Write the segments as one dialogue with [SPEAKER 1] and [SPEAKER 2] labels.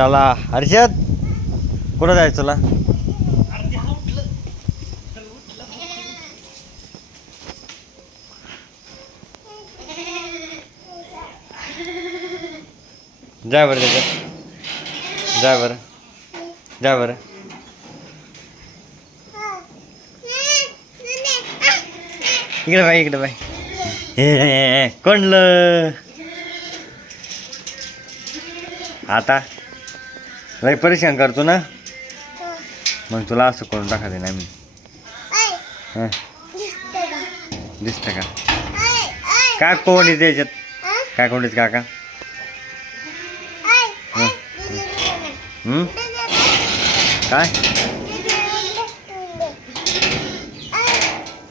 [SPEAKER 1] चला हर्षद कुठं जायचं तुला? जा बरं त्याच्यात. जा बरं. जा बरं. इकडे बाई इकडे बाई. हे कोणलं आता लय परेशान करतो ना? मग तुला असं करून टाका दे ना मी. हं, दिसतं का? का? कोण आहे त्याच्यात काय कोण आहेत काका हं? काय?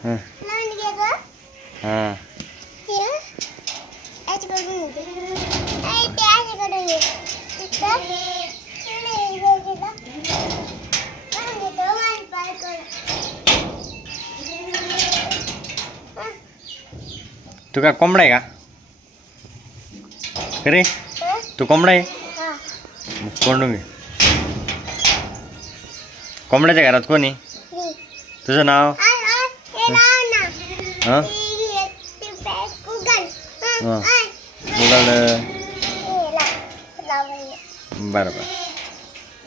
[SPEAKER 1] हं, तू काय कोंबडा आहे का? रे तू कोंबडा आहे? कोंडून घे कोंबड्याच्या घरात कोणी तुझं नाव? हां? हां. बरं बरं.